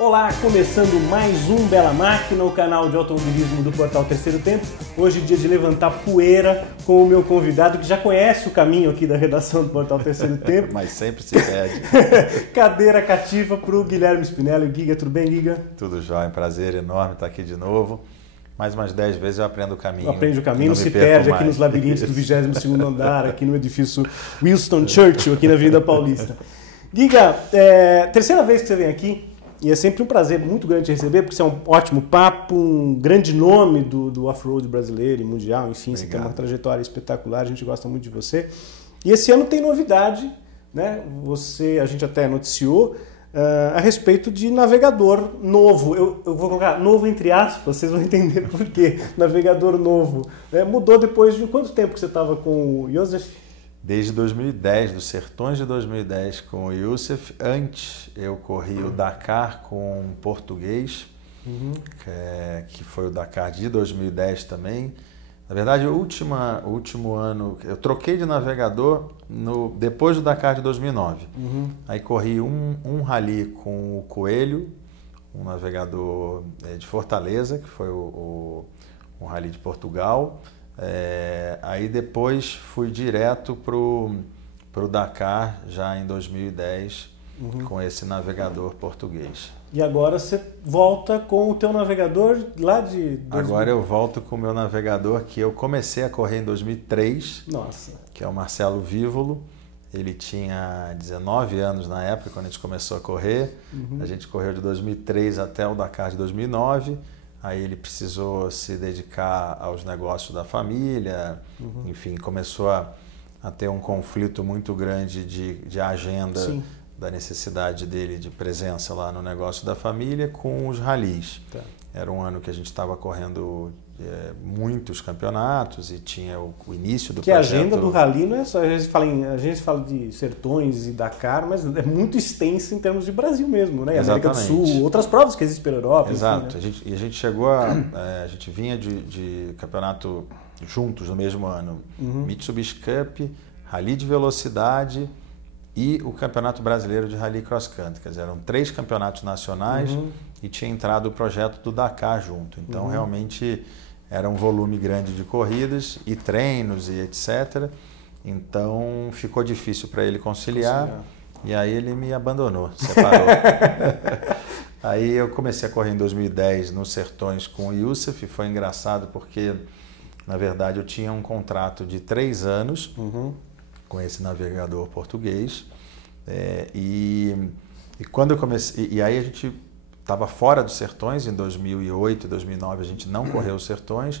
Olá, começando mais um Bela Máquina, o canal de automobilismo do Portal Terceiro Tempo. Hoje dia de levantar poeira com o meu convidado que já conhece o caminho aqui da redação do Portal Terceiro Tempo. Mas sempre se perde. Cadeira cativa para o Guilherme Spinelli. Giga, tudo bem, Giga? Tudo jóia, um prazer enorme estar aqui de novo. Mais umas 10 vezes eu aprendo o caminho. Aprende o caminho, não se perde aqui nos labirintos do 22º andar, aqui no edifício Winston Churchill, aqui na Avenida Paulista. Giga, terceira vez que você vem aqui. E é sempre um prazer muito grande te receber, porque você é um ótimo papo, um grande nome do off-road brasileiro e mundial, enfim, Obrigado. Você tem uma trajetória espetacular, a gente gosta muito de você. E esse ano tem novidade, né? A gente até noticiou a respeito de navegador novo. Eu vou colocar novo entre aspas, vocês vão entender por quê. Navegador novo. Mudou depois de quanto tempo que você estava com o Joseph? Desde 2010, dos Sertões de 2010 com o Youssef. Antes eu corri o Dakar com um português, que foi o Dakar de 2010 também. Na verdade, o último ano, eu troquei de navegador depois do Dakar de 2009. Aí corri um rally com o Coelho, um navegador de Fortaleza, que foi um rally de Portugal. Aí depois fui direto pro Dakar já em 2010 com esse navegador português. E agora você volta com o teu navegador lá de... Agora eu volto com o meu navegador que eu comecei a correr em 2003. Nossa. Que é o Marcelo Vívolo. Ele tinha 19 anos na época quando a gente começou a correr. A gente correu de 2003 até o Dakar de 2009. Aí ele precisou se dedicar aos negócios da família, enfim, começou a ter um conflito muito grande de agenda. Sim. Da necessidade dele de presença lá no negócio da família com os ralis. Tá. Era um ano que a gente estava correndo muitos campeonatos e tinha o início do projeto. Que a agenda do rally não é só, a gente fala de Sertões e Dakar, mas é muito extensa em termos de Brasil mesmo, né? Exatamente. América do Sul, outras provas que existem pela Europa. Exato. Enfim, né? A gente chegou a gente vinha de campeonato juntos no mesmo ano. Mitsubishi Cup, Rally de Velocidade e o Campeonato Brasileiro de Rally Cross Country. Quer dizer, eram 3 campeonatos nacionais e tinha entrado o projeto do Dakar junto. Então, realmente, era um volume grande de corridas e treinos e etc. Então, ficou difícil para ele conciliar. E aí ele me abandonou, separou. Aí eu comecei a correr em 2010 nos Sertões com o Youssef. Foi engraçado porque, na verdade, eu tinha um contrato de 3 anos com esse navegador português. E quando eu comecei... E aí a gente estava fora dos Sertões, em 2008, 2009 a gente não correu os Sertões,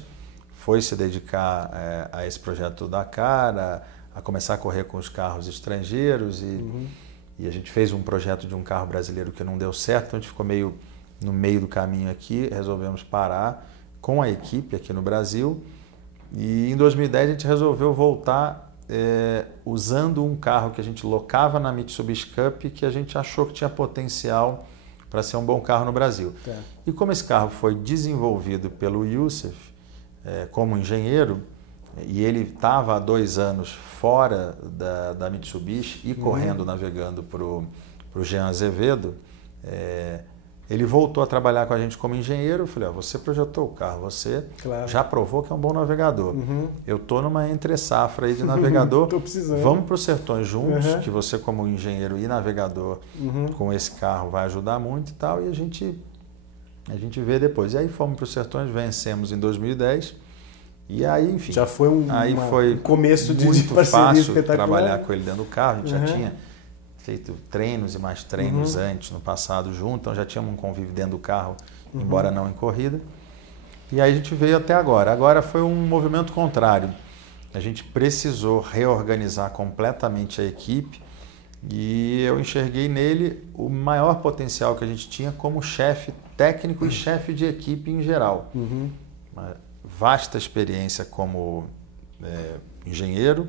foi se dedicar a esse projeto do Dakar, a começar a correr com os carros estrangeiros e a gente fez um projeto de um carro brasileiro que não deu certo, então a gente ficou meio no meio do caminho aqui, resolvemos parar com a equipe aqui no Brasil e em 2010 a gente resolveu voltar usando um carro que a gente locava na Mitsubishi Cup que a gente achou que tinha potencial para ser um bom carro no Brasil. Tá. E como esse carro foi desenvolvido pelo Youssef como engenheiro, e ele estava há 2 anos fora da Mitsubishi e correndo, navegando para o Jean Azevedo, ele voltou a trabalhar com a gente como engenheiro. Eu falei, você projetou o carro, você já provou que é um bom navegador. Eu estou numa entre-safra aí de navegador, vamos para os Sertões juntos, que você como engenheiro e navegador com esse carro vai ajudar muito e tal, e a gente vê depois. E aí fomos para os Sertões, vencemos em 2010, e aí, enfim, já foi um começo de muito fácil trabalhar com ele dentro do carro, a gente já tinha feito treinos e mais treinos antes, no passado junto, então já tínhamos um convívio dentro do carro, embora não em corrida. E aí a gente veio até agora. Agora foi um movimento contrário. A gente precisou reorganizar completamente a equipe e eu enxerguei nele o maior potencial que a gente tinha como chefe técnico e chefe de equipe em geral. Uma vasta experiência como engenheiro,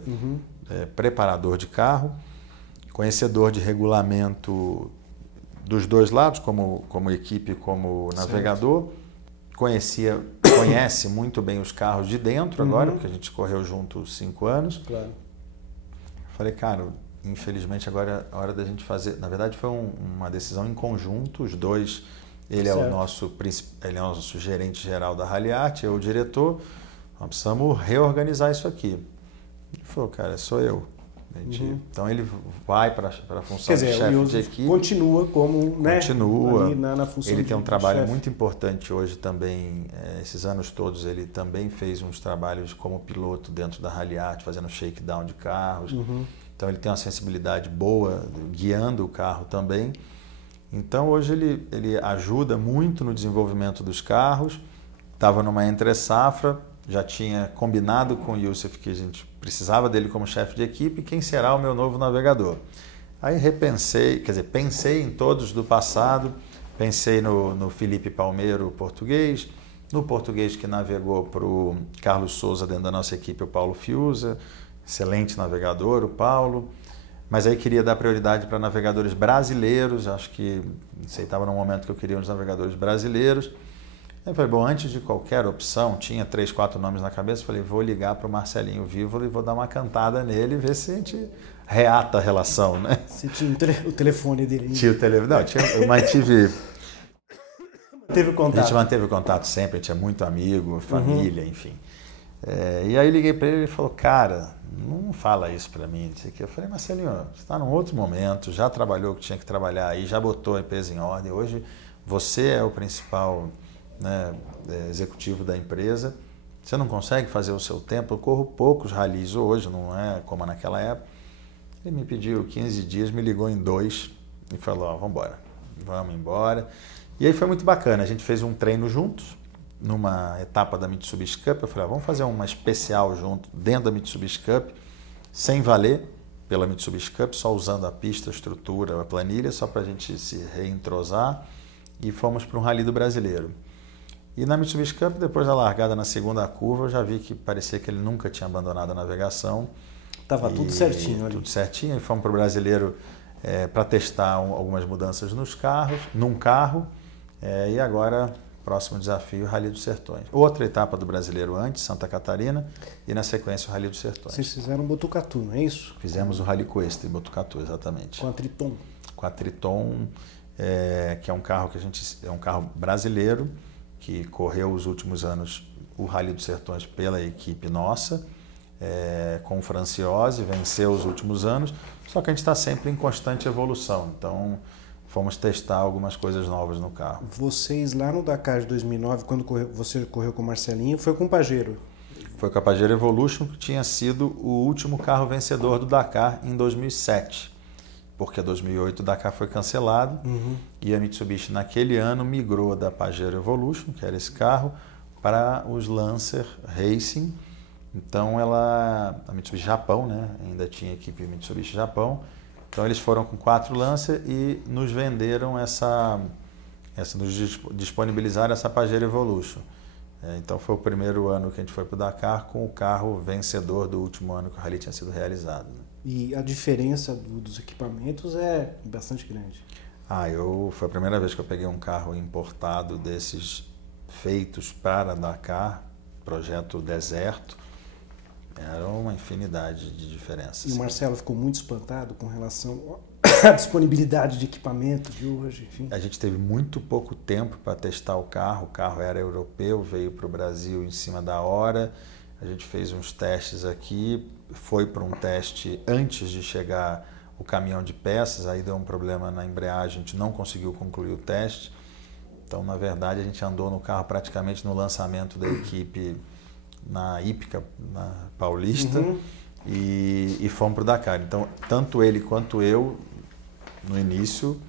preparador de carro, conhecedor de regulamento dos 2 lados, como equipe e como navegador. Conhece muito bem os carros de dentro agora, porque a gente correu junto 5 anos. Claro. Falei, cara, infelizmente agora é a hora da gente fazer. Na verdade foi uma decisão em conjunto, os dois. Ele é o nosso gerente geral da Rally Art, eu o diretor. Nós precisamos reorganizar isso aqui. Ele falou, cara, sou eu. Então ele vai para a função de chefe de equipe. Continua como, né? Continua. Ali na função ele tem um trabalho chefe. muito importante hoje também. Esses anos todos ele também fez uns trabalhos como piloto dentro da Rally Art, fazendo shakedown de carros. Então ele tem uma sensibilidade boa, guiando o carro também. Então hoje ele ajuda muito no desenvolvimento dos carros. Estava numa entre-safra, já tinha combinado com o Youssef que a gente precisava dele como chefe de equipe. Quem será o meu novo navegador? Aí pensei em todos do passado. Pensei no Felipe Palmeiro, português, no português que navegou para o Carlos Souza dentro da nossa equipe, o Paulo Fiuza, excelente navegador, o Paulo. Mas aí queria dar prioridade para navegadores brasileiros, acho que estava no momento que eu queria uns navegadores brasileiros. Aí falei, bom, antes de qualquer opção, tinha 3, 4 nomes na cabeça, falei, vou ligar para o Marcelinho Vívola e vou dar uma cantada nele e ver se a gente reata a relação, né? Você tinha o telefone dele? Tinha o telefone, não, eu mantive... Manteve contato? A gente manteve contato sempre, a gente é muito amigo, família, enfim. E aí liguei para ele e ele falou, cara, não fala isso para mim, não sei o quê. Eu falei, Marcelinho, você está num outro momento, já trabalhou o que tinha que trabalhar aí, já botou a empresa em ordem, hoje você é o principal... né, executivo da empresa, você não consegue fazer o seu tempo, eu corro poucos ralis hoje, não é como naquela época. Ele me pediu 15 dias, me ligou em 2 e falou, vamos embora. E aí foi muito bacana, a gente fez um treino juntos, numa etapa da Mitsubishi Cup, eu falei, vamos fazer uma especial junto, dentro da Mitsubishi Cup, sem valer pela Mitsubishi Cup, só usando a pista, a estrutura, a planilha, só para a gente se reentrosar, e fomos para um rally do brasileiro. E na Mitsubishi Cup, depois da largada na segunda curva, eu já vi que parecia que ele nunca tinha abandonado a navegação. Estava tudo certinho ali. Tudo certinho. E fomos para o brasileiro para testar algumas mudanças num carro. E agora, próximo desafio, Rally dos Sertões. Outra etapa do brasileiro antes, Santa Catarina, e na sequência o Rally dos Sertões. Vocês fizeram Botucatu, não é isso? Fizemos o Rally Cuesta em Botucatu, exatamente. Com a Triton. Com a Triton, que é um carro é um carro brasileiro, que correu os últimos anos o Rally dos Sertões pela equipe nossa, com o Franciose, venceu os últimos anos, só que a gente está sempre em constante evolução, então fomos testar algumas coisas novas no carro. Vocês lá no Dakar de 2009, quando você correu com o Marcelinho, foi com o Pajero? Foi com a Pajero Evolution, que tinha sido o último carro vencedor do Dakar em 2007. Porque em 2008 o Dakar foi cancelado e a Mitsubishi naquele ano migrou da Pajero Evolution, que era esse carro, para os Lancer Racing. Então a Mitsubishi Japão, né? Ainda tinha equipe Mitsubishi Japão. Então eles foram com 4 Lancer e nos venderam nos disponibilizaram essa Pajero Evolution. Então foi o primeiro ano que a gente foi para o Dakar com o carro vencedor do último ano que o Rally tinha sido realizado. E a diferença dos equipamentos é bastante grande. Foi a primeira vez que eu peguei um carro importado desses feitos para Dakar, projeto deserto. Era uma infinidade de diferenças. E o Marcelo ficou muito espantado com relação à disponibilidade de equipamento de hoje, enfim. A gente teve muito pouco tempo para testar o carro era europeu, veio para o Brasil em cima da hora. A gente fez uns testes aqui, foi para um teste antes de chegar o caminhão de peças, aí deu um problema na embreagem, a gente não conseguiu concluir o teste. Então, na verdade, a gente andou no carro praticamente no lançamento da equipe na Hípica, na Paulista, e fomos para o Dakar. Então, tanto ele quanto eu, no início,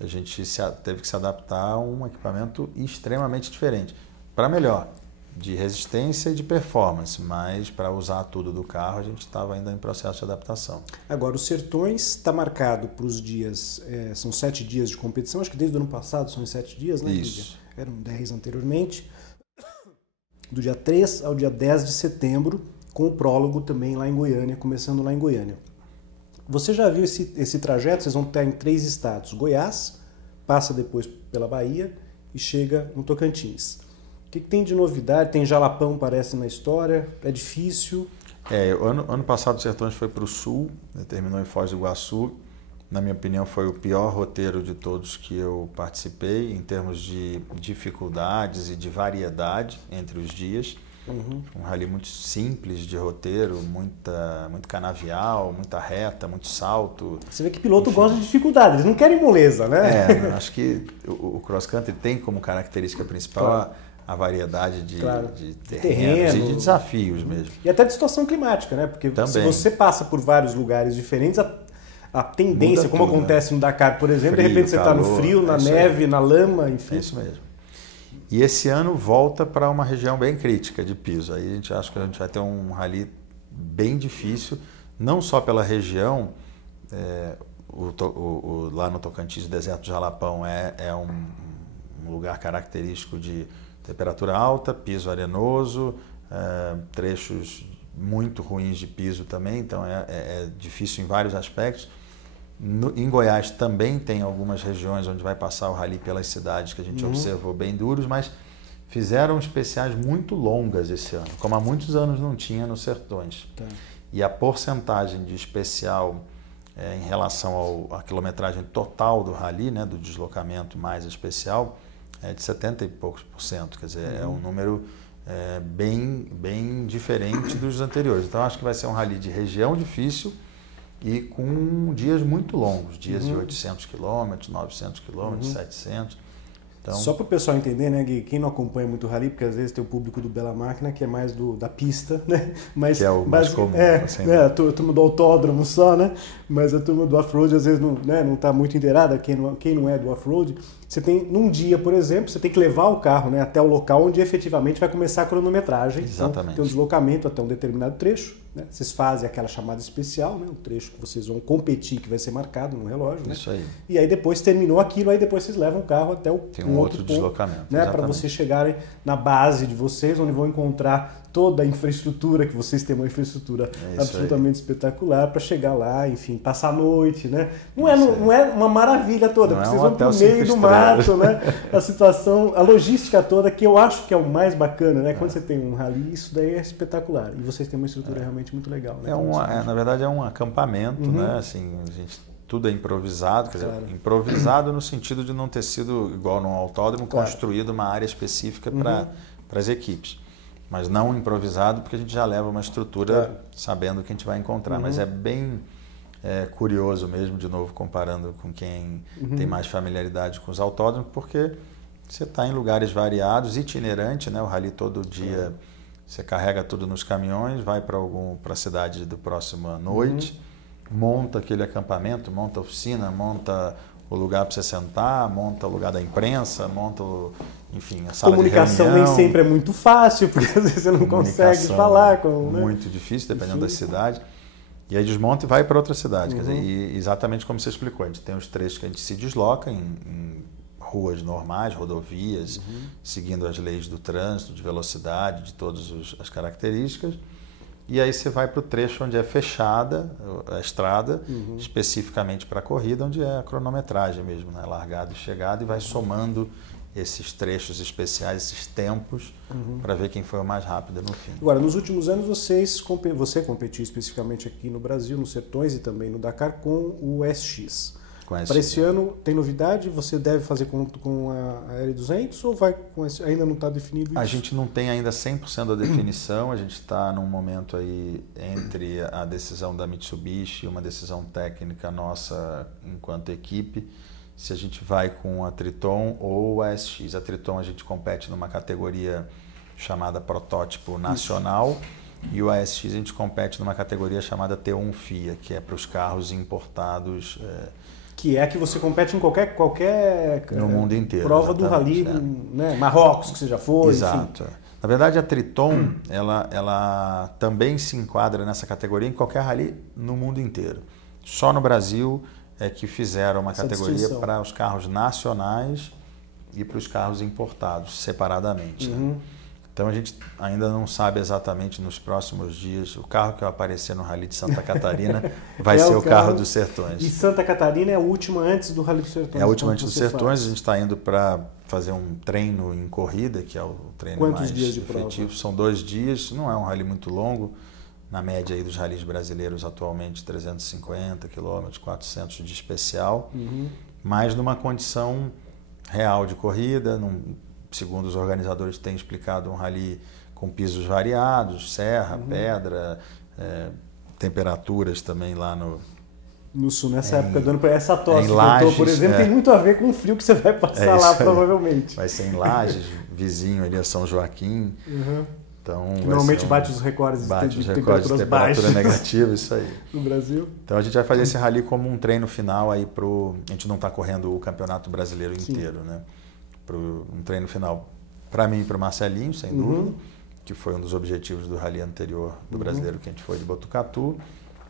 a gente teve que se adaptar a um equipamento extremamente diferente. Para melhor, de resistência e de performance, mas para usar tudo do carro a gente estava ainda em processo de adaptação. Agora, os Sertões está marcado para os dias, são 7 dias de competição, acho que desde o ano passado são 7 dias, né? Isso. Eram 10 anteriormente, do dia 3 ao dia 10 de setembro, com o prólogo também lá em Goiânia, começando lá em Goiânia. Você já viu esse trajeto? Vocês vão estar em 3 estados, Goiás, passa depois pela Bahia e chega no Tocantins. O que tem de novidade? Tem Jalapão, parece, na história? É difícil? Ano passado o Sertões foi para o sul, terminou em Foz do Iguaçu. Na minha opinião, foi o pior roteiro de todos que eu participei, em termos de dificuldades e de variedade entre os dias. Um rally muito simples de roteiro, muito canavial, muita reta, muito salto. Você vê que piloto gosta de dificuldade, eles não querem moleza, né? Acho que o cross country tem como característica principal a variedade de terrenos e de desafios mesmo. E até de situação climática, né? Porque se você passa por vários lugares diferentes, a tendência, como acontece no Dakar, por exemplo, de repente você está no frio, na neve, na lama, enfim. É isso mesmo. E esse ano volta para uma região bem crítica de piso. Aí a gente acha que a gente vai ter um rally bem difícil, não só pela região, lá no Tocantins, o deserto de Jalapão é um lugar característico de temperatura alta, piso arenoso, trechos muito ruins de piso também, então é difícil em vários aspectos. Em Goiás também tem algumas regiões onde vai passar o rally pelas cidades que a gente observou bem duros, mas fizeram especiais muito longas esse ano, como há muitos anos não tinha nos Sertões. E a porcentagem de especial em relação à quilometragem total do rally, né, do deslocamento mais especial, é de 70 e poucos %. Quer dizer, é um número bem diferente dos anteriores. Então acho que vai ser um rally de região difícil e com dias muito longos, dias de 800 km, 900 km, 700. Então, só para o pessoal entender, né, Gui, quem não acompanha muito o rally, porque às vezes tem o público do Bela Máquina que é mais da pista, né? Mas, que é o mais comum. A turma do autódromo só, né? Mas a turma do off-road às vezes não está muito inteirada, quem não é do off-road. Você tem, num dia, por exemplo, você tem que levar o carro, né, até o local onde efetivamente vai começar a cronometragem. Exatamente. Então, tem um deslocamento até um determinado trecho, né? Vocês fazem aquela chamada especial, né? O trecho que vocês vão competir, que vai ser marcado no relógio. Isso aí. E aí depois terminou aquilo, aí depois vocês levam o carro até um outro ponto, deslocamento, né? Para vocês chegarem na base de vocês, onde vão encontrar toda a infraestrutura, que vocês têm uma infraestrutura absolutamente espetacular para chegar lá, enfim, passar a noite, né? Não é uma maravilha toda, porque vocês vão pro meio do mato, né? A situação, a logística toda, que eu acho que é o mais bacana, né? Quando você tem um rally, isso daí é espetacular. E vocês têm uma estrutura realmente muito legal, né? Na verdade é um acampamento, né? Assim, tudo é improvisado, quer dizer, improvisado no sentido de não ter sido igual num autódromo, construído uma área específica para as equipes. Mas não improvisado, porque a gente já leva uma estrutura sabendo o que a gente vai encontrar. Mas é bem curioso mesmo, de novo, comparando com quem tem mais familiaridade com os autódromos, porque você está em lugares variados, itinerante, né? O rally todo dia, você carrega tudo nos caminhões, vai para a cidade do próximo à noite, monta aquele acampamento, monta a oficina, monta o lugar para você sentar, monta o lugar da imprensa, monta, enfim, a sala de reunião. Comunicação nem sempre é muito fácil, porque às vezes você não consegue falar com... Né? Muito difícil, dependendo da cidade. E aí desmonta e vai para outra cidade. Quer dizer, e exatamente como você explicou, a gente tem os trechos que a gente se desloca em ruas normais, rodovias, seguindo as leis do trânsito, de velocidade, de todas as características. E aí você vai para o trecho onde é fechada a estrada, especificamente para a corrida, onde é a cronometragem mesmo, né? Largada e chegada, e vai somando esses trechos especiais, esses tempos, para ver quem foi o mais rápido no fim. Agora, nos últimos anos, você competiu especificamente aqui no Brasil, nos Sertões e também no Dakar, com o SX. Para esse ano, tem novidade? Você deve fazer com a L200 ou vai com esse? Ainda não está definido isso? A gente não tem ainda 100% da definição, a gente está num momento aí entre a decisão da Mitsubishi e uma decisão técnica nossa enquanto equipe, se a gente vai com a Triton ou a SX. A Triton a gente compete numa categoria chamada protótipo nacional e o ASX a gente compete numa categoria chamada T1 FIA, que é para os carros importados... Que é a que você compete em qualquer no mundo inteiro, prova do rally, né? Marrocos, que você já foi. Exato. Enfim. Na verdade, a Triton ela também se enquadra nessa categoria em qualquer rally no mundo inteiro. Só no Brasil é que fizeram uma categoria para os carros nacionais e para os carros importados, separadamente. Né? Então a gente ainda não sabe exatamente nos próximos dias. O carro que vai aparecer no Rally de Santa Catarina vai ser o carro dos Sertões. E Santa Catarina é a última antes do Rally dos Sertões. É a última antes dos Sertões. A gente está indo para fazer um treino em corrida, que é o treino mais efetivo. São 2 dias. Não é um rally muito longo, na média aí dos ralis brasileiros atualmente 350 km, 400 de especial, mas numa condição real de corrida, segundo os organizadores têm explicado, um rally com pisos variados, serra, pedra, temperaturas também lá no sul, nessa época do ano, para essa tosse que eu tô, por exemplo, tem muito a ver com o frio que você vai passar lá, provavelmente. Vai ser em Lages, vizinho ali a São Joaquim. Então, normalmente bate os recordes de temperaturas baixas. Negativa, isso aí. No Brasil. Então a gente vai fazer esse rally como um treino final aí a gente não está correndo o Campeonato Brasileiro inteiro, né? Um treino final para mim e para o Marcelinho, sem dúvida, que foi um dos objetivos do rally anterior do Brasileiro, que a gente foi de Botucatu.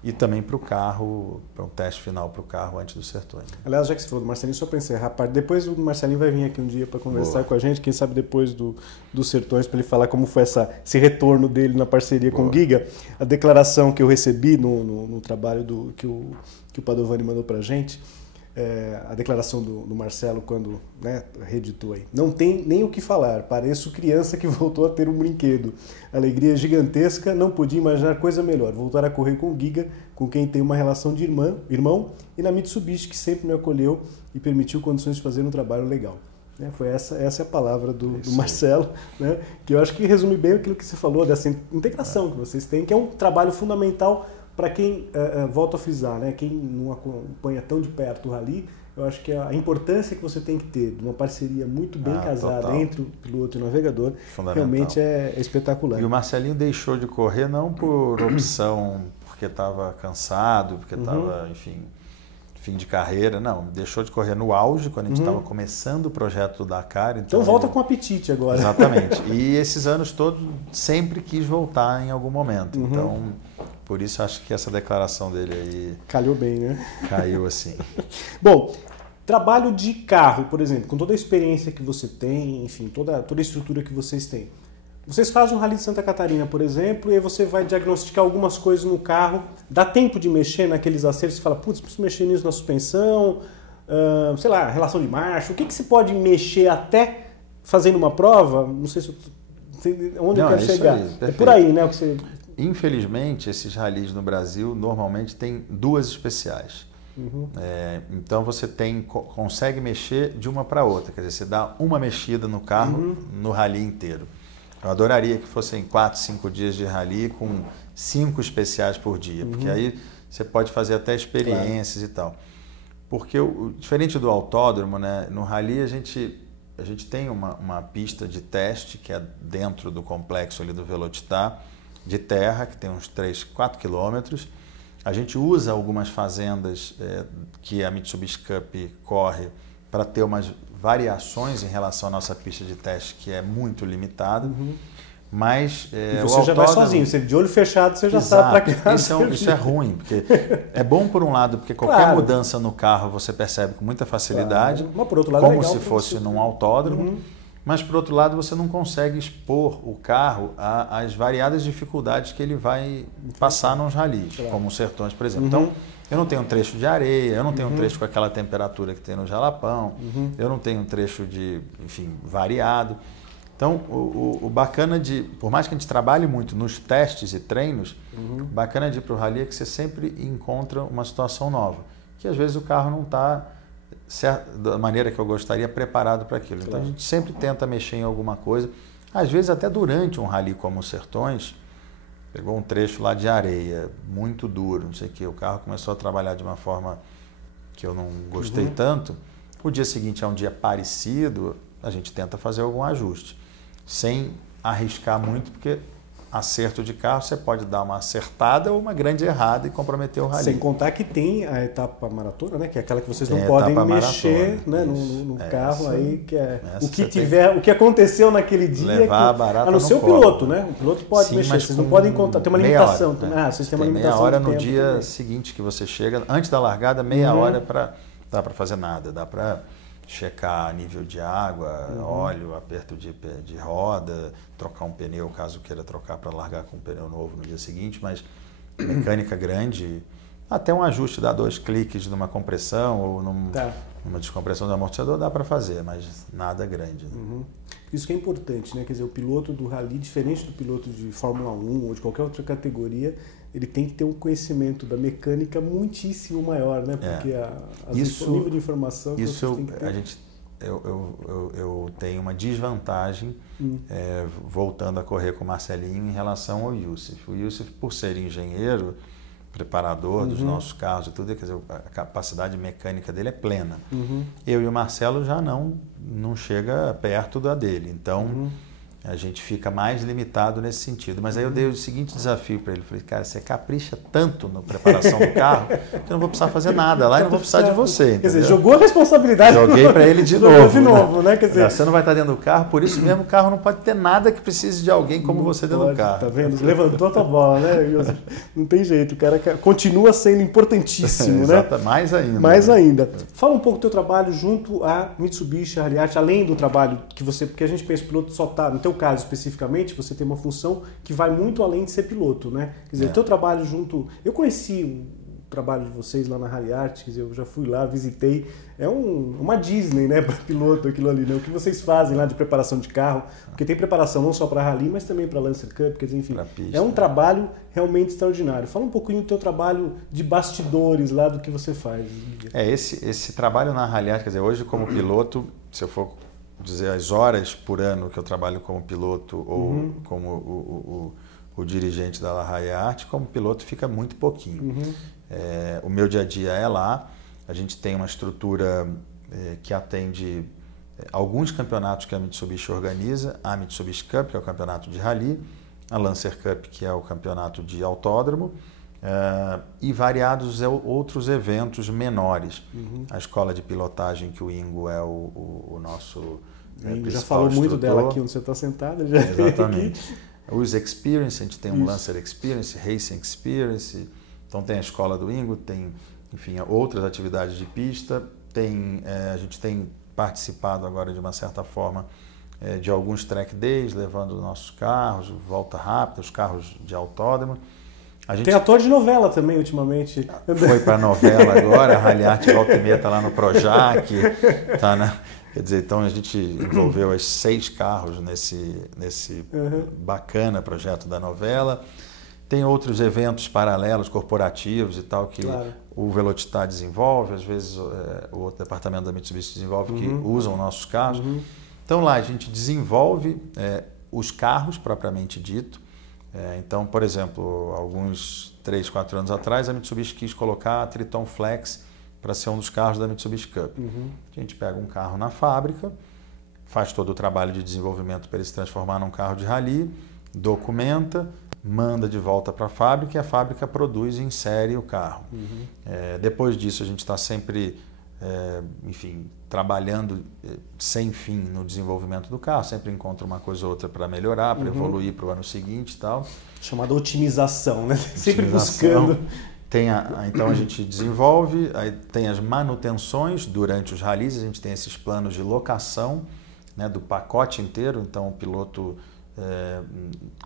E também para o carro, para um teste final para o carro antes dos Sertões. Aliás, já que você falou do Marcelinho, só para encerrar, depois o Marcelinho vai vir aqui um dia para conversar com a gente, quem sabe depois dos Sertões, para ele falar como foi esse retorno dele na parceria com o Giga. A declaração que eu recebi no trabalho que o Padovani mandou para a gente, a declaração do Marcelo quando reeditou aí. Não tem nem o que falar, pareço criança que voltou a ter um brinquedo. Alegria gigantesca, não podia imaginar coisa melhor. Voltar a correr com o Giga, com quem tem uma relação de irmão, e na Mitsubishi, que sempre me acolheu e permitiu condições de fazer um trabalho legal. Foi essa é a palavra do Marcelo, né? Que eu acho que resume bem aquilo que você falou, dessa integração que vocês têm, que é um trabalho fundamental para quem, volto a frisar, né, quem não acompanha tão de perto o rally, eu acho que a importância que você tem que ter de uma parceria muito bem casada total. Entre o piloto e o navegador, realmente é espetacular. E o Marcelinho deixou de correr não por opção, porque estava cansado, porque estava, enfim, fim de carreira, não. Deixou de correr no auge, quando a gente estava começando o projeto do Dakar. Então volta com apetite agora. Exatamente. E esses anos todos sempre quis voltar em algum momento. Então, por isso acho que essa declaração dele aí... Calhou bem, né? Caiu assim. Bom, trabalho de carro, por exemplo, com toda a experiência que você tem, enfim, toda a estrutura que vocês têm. Vocês fazem um Rally de Santa Catarina, por exemplo, e aí você vai diagnosticar algumas coisas no carro. Dá tempo de mexer naqueles acertos? Você fala, putz, preciso mexer nisso na suspensão, sei lá, relação de marcha. O que se pode mexer até fazendo uma prova? Não sei onde eu quero chegar. Aí, é por aí, né? O que você... Infelizmente, esses rallies no Brasil normalmente têm duas especiais. Então você consegue mexer de uma para outra, quer dizer, você dá uma mexida no carro no rally inteiro. Eu adoraria que fossem 4, 5 dias de rally com 5 especiais por dia, porque aí você pode fazer até experiências e tal. Porque diferente do autódromo, né, no rally a gente tem uma pista de teste que é dentro do complexo ali do Velocitar, de terra, que tem uns 3, 4 quilômetros. A gente usa algumas fazendas que a Mitsubishi Cup corre para ter umas variações em relação à nossa pista de teste, que é muito limitada. Mas e você já vai sozinho, você de olho fechado você já sabe para cá. Isso é ruim, porque é bom por um lado, porque qualquer mudança no carro você percebe com muita facilidade, mas por outro lado, como se fosse num autódromo. Mas, por outro lado, você não consegue expor o carro às variadas dificuldades que ele vai passar nos ralis, como os Sertões, por exemplo. Então, eu não tenho um trecho de areia, eu não tenho um trecho com aquela temperatura que tem no Jalapão, eu não tenho um trecho variado. Então, o bacana por mais que a gente trabalhe muito nos testes e treinos, o bacana de ir para o rally é que você sempre encontra uma situação nova, que às vezes o carro não está da maneira que eu gostaria, preparado para aquilo. Então a gente sempre tenta mexer em alguma coisa, às vezes até durante um rally como os Sertões, pegou um trecho lá de areia, muito duro, não sei o que, o carro começou a trabalhar de uma forma que eu não gostei tanto, o dia seguinte é um dia parecido, a gente tenta fazer algum ajuste, sem arriscar muito, porque acerto de carro, você pode dar uma acertada ou uma grande errada e comprometer o rally. Sem contar que tem a etapa maratona, né? Que é aquela que vocês não podem mexer, né? no carro aí, que é o que aconteceu naquele dia. Levar a barata no seu piloto, né? O piloto pode mexer, vocês não podem contar, tem uma limitação. Hora, né? Vocês têm uma limitação. Meia hora no dia seguinte que você chega, antes da largada, meia hora dá para fazer nada, dá para checar nível de água, óleo, aperto de roda, trocar um pneu, caso queira trocar para largar com um pneu novo no dia seguinte, mas mecânica grande, até um ajuste, dar 2 cliques numa compressão ou numa descompressão do amortecedor dá para fazer, mas nada grande. Isso que é importante, né? Quer dizer, o piloto do rally, diferente do piloto de Fórmula 1 ou de qualquer outra categoria, ele tem que ter um conhecimento da mecânica muitíssimo maior, né? Porque o nível de informação que vocês têm que ter... Eu tenho uma desvantagem voltando a correr com o Marcelinho em relação ao Youssef. O Youssef, por ser engenheiro, preparador dos nossos carros e tudo, quer dizer, a capacidade mecânica dele é plena. Eu e o Marcelo já não chega perto da dele, então a gente fica mais limitado nesse sentido. Mas aí eu dei o seguinte desafio para ele, falei, cara, você capricha tanto na preparação do carro que eu não vou precisar fazer nada lá e não vou precisar de você. Entendeu? Quer dizer, jogou a responsabilidade. Joguei para ele de novo. Né? Quer dizer, você não vai estar dentro do carro, por isso mesmo o carro não pode ter nada que precise de alguém como você dentro do carro. Tá vendo? Levantou a tua bola, né? Não tem jeito, o cara continua sendo importantíssimo, né? Exato, mais ainda. Mais ainda. Fala um pouco do teu trabalho junto à Mitsubishi Ralliart, além do trabalho que você... Porque a gente pensa, o piloto só tá... No teu caso especificamente, você tem uma função que vai muito além de ser piloto, né? Quer dizer, o teu trabalho junto... Eu conheci o trabalho de vocês lá na Ralliart, quer dizer, eu já fui lá, visitei. É uma Disney, né, para piloto aquilo ali, né? O que vocês fazem lá de preparação de carro, porque tem preparação não só para Rally, mas também para Lancer Cup, quer dizer, enfim, é um trabalho realmente extraordinário. Fala um pouquinho do teu trabalho de bastidores lá, do que você faz. Esse trabalho na Ralliart, quer dizer, hoje como piloto, se eu for dizer as horas por ano que eu trabalho como piloto ou como o dirigente da Ralliart, como piloto fica muito pouquinho. O meu dia a dia é lá, a gente tem uma estrutura que atende alguns campeonatos que a Mitsubishi organiza, a Mitsubishi Cup, que é o campeonato de Rally, a Lancer Cup, que é o campeonato de autódromo, e variados outros eventos menores. A escola de pilotagem, que o Ingo é o nosso Ingo já falou instrutor. muito dela aqui onde você está sentado. Já. Exatamente. Os Experience, a gente tem um Lancer Experience, Racing Experience, então tem a escola do Ingo, tem, enfim, outras atividades de pista, a gente tem participado agora de uma certa forma de alguns track days, levando nossos carros, volta rápida, os carros de autódromo. Tem ator de novela também, ultimamente. Foi para a novela agora, a Ralliart volta e meia está lá no Projac, quer dizer, então a gente envolveu 6 carros nesse bacana projeto da novela. Tem outros eventos paralelos, corporativos e tal, que o Velocitar desenvolve, às vezes o outro departamento da Mitsubishi desenvolve, que usam nossos carros. Então lá a gente desenvolve os carros propriamente dito. Então, por exemplo, alguns 3, 4 anos atrás, a Mitsubishi quis colocar a Triton Flex para ser um dos carros da Mitsubishi Cup. A gente pega um carro na fábrica, faz todo o trabalho de desenvolvimento para ele se transformar num carro de rally, documenta, manda de volta para a fábrica e a fábrica produz e insere o carro. Depois disso, a gente está sempre, enfim, trabalhando sem fim no desenvolvimento do carro, sempre encontra uma coisa ou outra para melhorar, para evoluir para o ano seguinte e tal. Chamada otimização, né? Sempre buscando. Então a gente desenvolve, aí tem as manutenções durante os rallies, a gente tem esses planos de locação, né, do pacote inteiro, então o piloto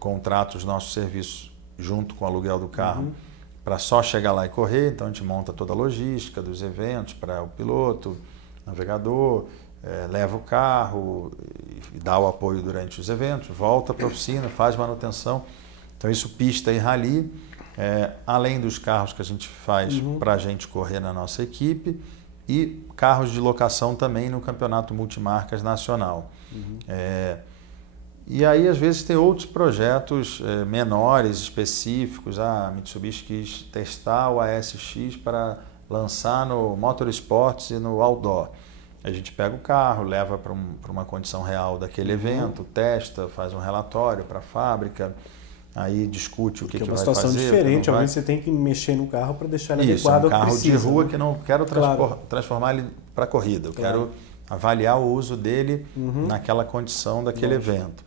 contrata os nossos serviços junto com o aluguel do carro para só chegar lá e correr, então a gente monta toda a logística dos eventos para o piloto, navegador, leva o carro, dá o apoio durante os eventos, volta para a oficina, faz manutenção. Então isso pista e rally, além dos carros que a gente faz para a gente correr na nossa equipe e carros de locação também no campeonato multimarcas nacional. E aí às vezes tem outros projetos menores, específicos. A Mitsubishi quis testar o ASX para lançar no Motorsports e no Outdoor. A gente pega o carro, leva para uma condição real daquele evento, testa, faz um relatório para a fábrica, aí discute o que vai fazer. É uma situação diferente, obviamente você tem que mexer no carro para deixar ele adequado ao que precisa. Isso, é um carro de rua que não quero transformar ele para corrida, eu quero avaliar o uso dele naquela condição daquele evento.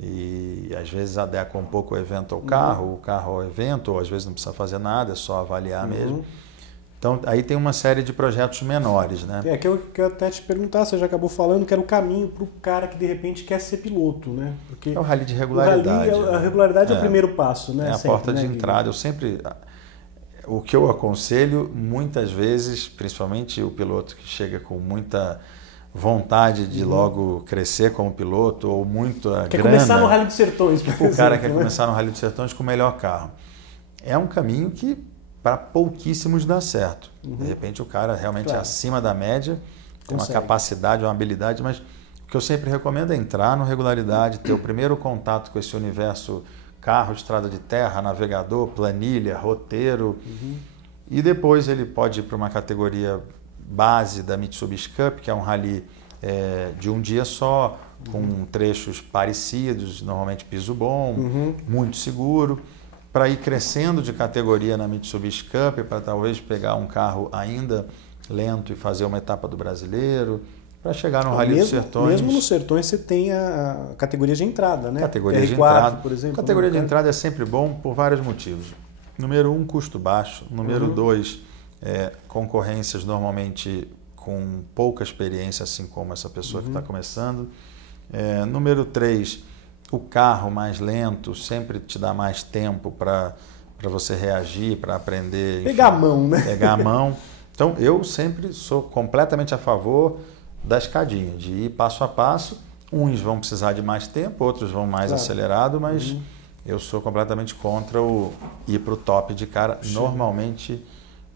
E às vezes adequa um pouco o evento ao carro, o carro ao evento, ou às vezes não precisa fazer nada, é só avaliar mesmo. Então, aí tem uma série de projetos menores, né? Que eu até te perguntar, você já acabou falando que era o caminho para o cara que de repente quer ser piloto, né? Porque é o rally de regularidade. A regularidade é o primeiro passo, né? É a porta de entrada. O que eu aconselho, muitas vezes, principalmente o piloto que chega com muita vontade de logo crescer como piloto ou muito a quer grana, começar no Rally dos Sertões. O cara quer começar no Rally dos Sertões com o melhor carro. é um caminho que para pouquíssimos dá certo. De repente o cara realmente é acima da média, tem uma capacidade, uma habilidade, mas o que eu sempre recomendo é entrar no regularidade, ter o primeiro contato com esse universo carro, estrada de terra, navegador, planilha, roteiro, e depois ele pode ir para uma categoria base da Mitsubishi Cup, que é um rally de um dia só, com trechos parecidos, normalmente piso bom, muito seguro, para ir crescendo de categoria na Mitsubishi Cup, para talvez pegar um carro ainda lento e fazer uma etapa do brasileiro, para chegar no Rally dos Sertões. Mesmo nos Sertões você tem a categoria de entrada, né? Categoria R4, de entrada, por exemplo. Categoria de entrada é sempre bom por vários motivos. Número 1, custo baixo. Número 2, concorrências normalmente com pouca experiência, assim como essa pessoa que está começando. Número 3, o carro mais lento sempre te dá mais tempo para você reagir, para aprender. Enfim, pegar a mão, né? Pegar a mão. Então, eu sempre sou completamente a favor da escadinha, de ir passo a passo. Uns vão precisar de mais tempo, outros vão mais acelerado, mas eu sou completamente contra o ir para o top de cara. Normalmente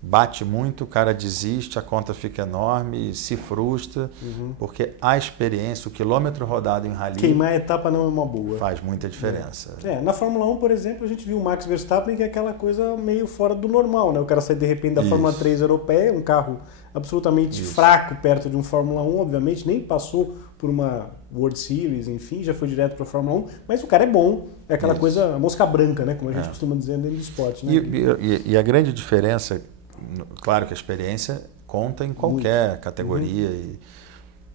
bate muito, o cara desiste, a conta fica enorme, se frustra, porque a experiência, o quilômetro rodado em rally... Queimar a etapa não é uma boa. Faz muita diferença. Na Fórmula 1, por exemplo, a gente viu o Max Verstappen, que é aquela coisa meio fora do normal, né? O cara sai de repente da Fórmula 3 europeia, um carro absolutamente fraco perto de um Fórmula 1, obviamente, nem passou por uma World Series, enfim, já foi direto para a Fórmula 1, mas o cara é bom, é aquela coisa, a mosca branca, né? Como a gente costuma dizer dentro do esporte. Né? E a grande diferença, claro que a experiência conta em qualquer categoria,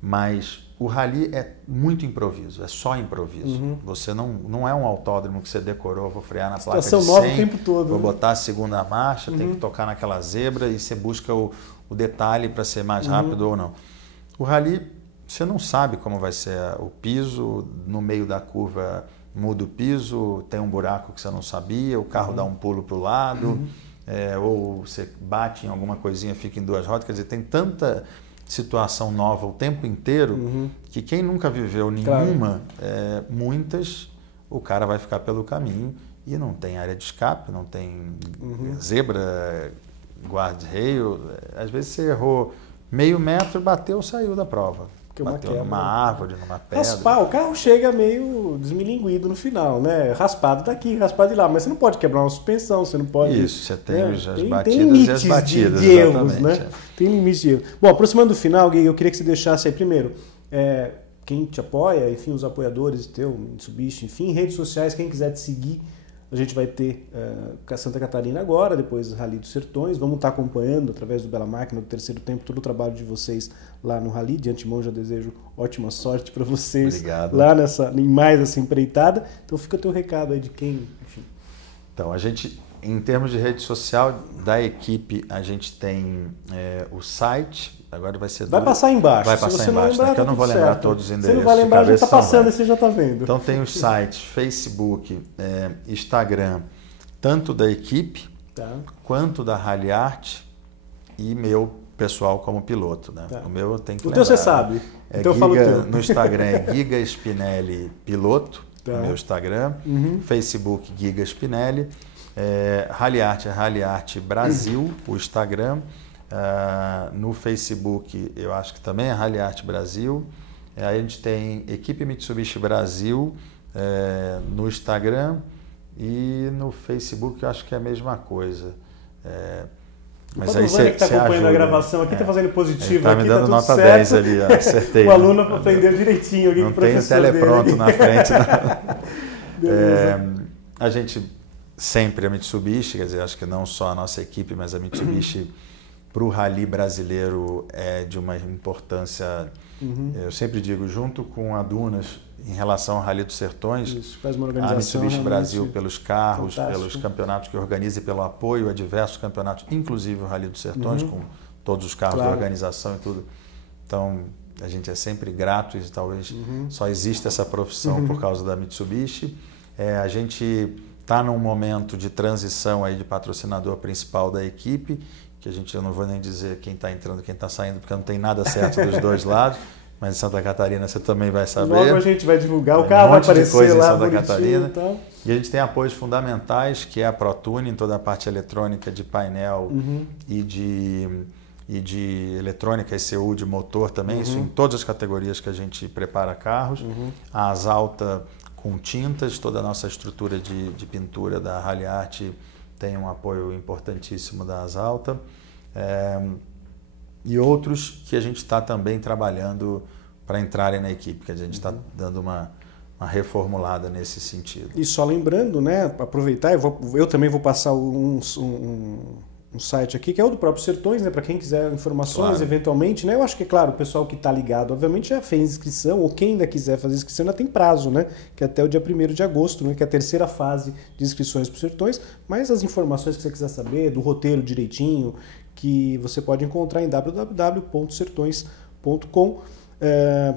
mas o rally é muito improviso, é só improviso. Você não é um autódromo que você decorou, vou frear na placa de 100, nova o tempo todo, vou botar a segunda marcha, tem que tocar naquela zebra e você busca o detalhe para ser mais rápido ou não. O rally, você não sabe como vai ser o piso, no meio da curva muda o piso, tem um buraco que você não sabia, o carro dá um pulo para o lado, ou você bate em alguma coisinha, fica em duas rodas, quer dizer, tem tanta situação nova o tempo inteiro que quem nunca viveu nenhuma, muitas, o cara vai ficar pelo caminho e não tem área de escape, não tem zebra, guardrail, às vezes você errou meio metro, bateu, saiu da prova. Bateu numa árvore, numa pedra. Raspar, o carro chega meio desmilinguido no final, né? Raspado daqui, raspado de lá, mas você não pode quebrar uma suspensão, você não pode... Isso, você tem as batidas tem limites e as batidas, de erros, né? Tem limites de erros. Bom, aproximando do final, Gui, eu queria que você deixasse aí primeiro, quem te apoia, enfim, os apoiadores teu, Mitsubishi, enfim, redes sociais, quem quiser te seguir, a gente vai ter Santa Catarina agora, depois Rally dos Sertões. Vamos estar acompanhando através do Bela Máquina, do Terceiro Tempo, todo o trabalho de vocês lá no Rally. De antemão, já desejo ótima sorte para vocês. Obrigado. Lá em mais essa empreitada. Então fica o teu recado aí de quem... Enfim. Então, a gente, em termos de rede social da equipe, a gente tem o site... Agora vai ser... Vai passar embaixo. Vai passar embaixo, né? Que eu não vou lembrar todos os endereços. Você não vai lembrar, a gente está passando e você já está vendo. Então tem os sites, Facebook, Instagram, tanto da equipe quanto da Rally Art e meu pessoal como piloto. Né? O meu tem que lembrar. O teu você sabe. Então eu falo no Instagram é Giga Spinelli Piloto, no meu Instagram. Facebook Giga Spinelli. Rally Art é Rally Art Brasil, o Instagram. No Facebook, eu acho que também é Rally Art Brasil. Aí a gente tem Equipe Mitsubishi Brasil no Instagram e no Facebook eu acho que é a mesma coisa. Mas aí você está acompanhando a gravação aqui, está fazendo positivo. Está me dando nota 10 ali, acertei. O aluno aprendeu direitinho aqui. Não tem o telepronto na frente. A gente sempre, a Mitsubishi, quer dizer, acho que não só a nossa equipe, mas a Mitsubishi para o rally brasileiro é de uma importância, eu sempre digo, junto com a Dunas, em relação ao Rally dos Sertões, faz uma organização, a Mitsubishi Brasil pelos carros, pelos campeonatos que organiza e pelo apoio a diversos campeonatos, inclusive o Rally dos Sertões, com todos os carros da organização e tudo. Então, a gente é sempre grato e talvez só exista essa profissão por causa da Mitsubishi. A gente está num momento de transição aí de patrocinador principal da equipe, que eu não vou nem dizer quem está entrando, quem está saindo, porque não tem nada certo dos dois lados, mas em Santa Catarina você também vai saber. Logo a gente vai divulgar, o carro vai aparecer lá, Santa Catarina. E a gente tem apoios fundamentais, que é a ProTuning, toda a parte eletrônica de painel e de eletrônica ECU de motor também, isso em todas as categorias que a gente prepara carros. A Asalta com tintas, toda a nossa estrutura de pintura da Rally Art tem um apoio importantíssimo da Asalta. E outros que a gente está também trabalhando para entrarem na equipe, que a gente está dando uma reformulada nesse sentido. E só lembrando, né, aproveitar, eu também vou passar um site aqui, que é o do próprio Sertões, né, para quem quiser informações, eventualmente, né, eu acho que, claro, o pessoal que está ligado, obviamente, já fez inscrição, ou quem ainda quiser fazer inscrição, ainda tem prazo, né, que é até o dia 1º de agosto, né, que é a terceira fase de inscrições para o Sertões, mas as informações que você quiser saber, do roteiro direitinho, que você pode encontrar em www.sertões.com.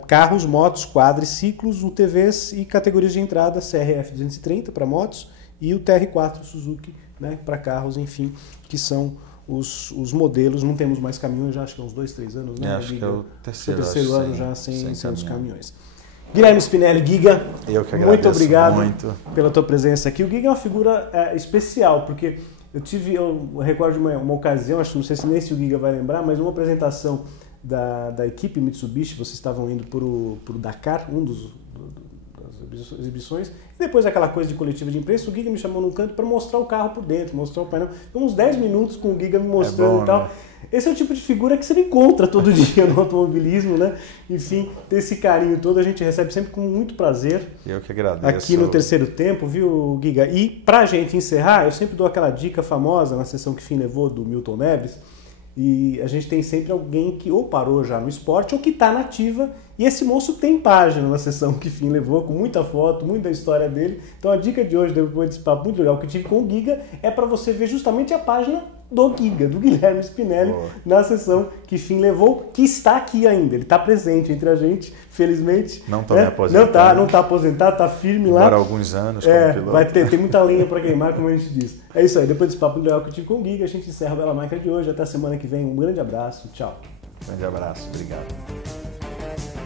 Carros, motos, quadriciclos, UTVs e categorias de entrada, CRF 230 para motos e o TR4 Suzuki, né, para carros, enfim, que são os modelos. Não temos mais caminhões, já acho que há uns 2, 3 anos, né? Acho que é o terceiro ano já sem os caminhões. Guilherme Spinelli, Giga, eu que agradeço muito obrigado pela tua presença aqui. O Giga é uma figura especial, porque eu recordo de uma ocasião, não sei se nem se o Giga vai lembrar, mas uma apresentação da equipe Mitsubishi, vocês estavam indo para o Dakar, das exibições, e depois aquela coisa de coletiva de imprensa, o Giga me chamou num canto para mostrar o carro por dentro, mostrar o painel, uns 10 minutos com o Giga me mostrando e tal. Né? Esse é o tipo de figura que você encontra todo dia no automobilismo, né? Enfim, ter esse carinho todo a gente recebe sempre com muito prazer. Eu que agradeço. Aqui no Terceiro Tempo, viu, Giga? E pra gente encerrar, eu sempre dou aquela dica famosa na sessão que fim levou do Milton Neves, e a gente tem sempre alguém que ou parou já no esporte ou que está na ativa, e esse moço tem página na sessão que fim levou, com muita foto, muita história dele. Então a dica de hoje, depois desse papo muito legal que eu tive com o Giga, é para você ver justamente a página do Giga, do Guilherme Spinelli, na sessão que fim levou, que está aqui ainda. Ele está presente entre a gente, felizmente. Não está me aposentado. Não está aposentado, está firme lá. Agora alguns anos como piloto. Vai tem muita lenha para queimar, como a gente diz. É isso aí, depois desse papo legal que eu tive com o Giga, a gente encerra a Bela Máquina de hoje. Até a semana que vem, um grande abraço, tchau. Grande abraço, obrigado.